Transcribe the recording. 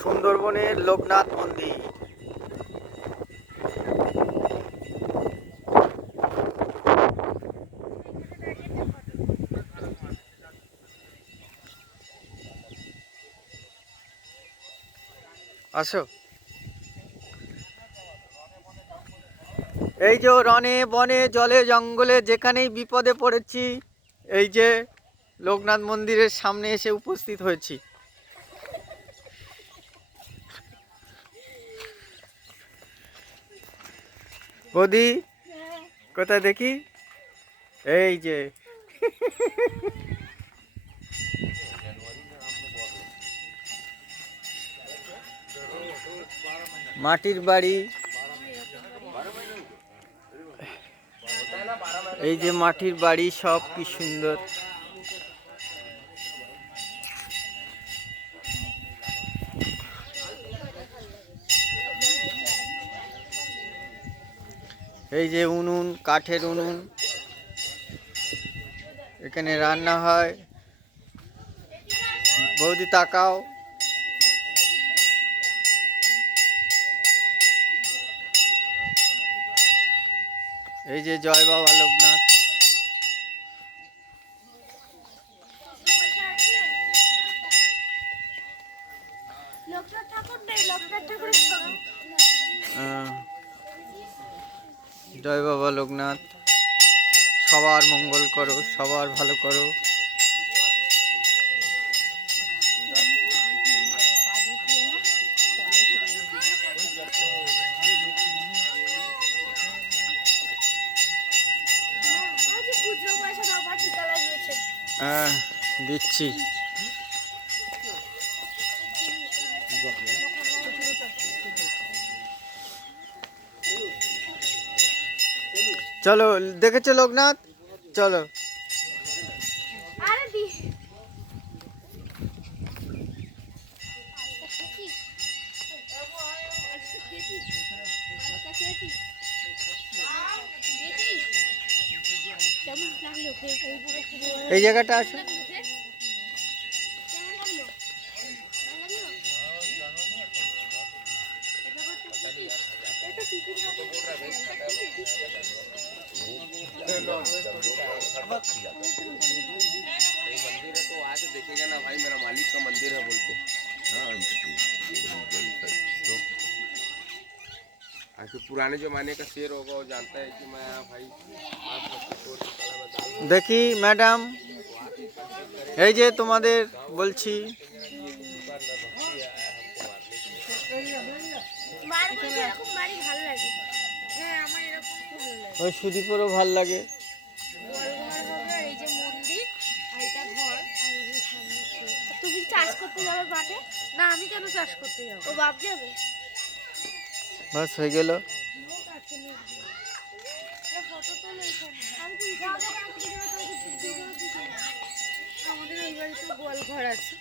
সুন্দরবনের লোকনাথ মন্দির। আসো, এই যে রনে বনে জলে জঙ্গলে যেখানেই বিপদে পড়েছি, এই যে লোকনাথ মন্দিরের সামনে এসে উপস্থিত হয়েছি। বৌদি কোথায় দেখি? এই যে মাটির বাড়ি, এই যে মাটির বাড়ি, সব কি সুন্দর। এই যে উনুন, কাঠের উনুন, এখানে রান্না হয়। বৌদি তাকাও, এই যে জয় বাবা লোকনাথ। জয় বাবা লোকনাথ, সবার মঙ্গল করো, সবার ভালো করো। দিচ্ছি। চলো, দেখেছো লোকনাথ? চলো। এই জায়গাটা আছে। मंदिर है तो आके देखेगा ना भाई, मेरा मालिक का मंदिर है बोल के। ऐसे पुराने जमाने का शेर होगा, वो जानता है कि मैं भाई দেখি ম্যাডাম, এই যে তোমাদের বলছি, ওই সুদীপেরও ভাল লাগে। তুমি চাষ করতে যাবে মাঠে? না, আমি কেন চাষ করতে যাবো? ও বাপ যাবে। বাস হয়ে গেল। আমাদের ওই বাড়িতে গোয়াল ঘর আছে।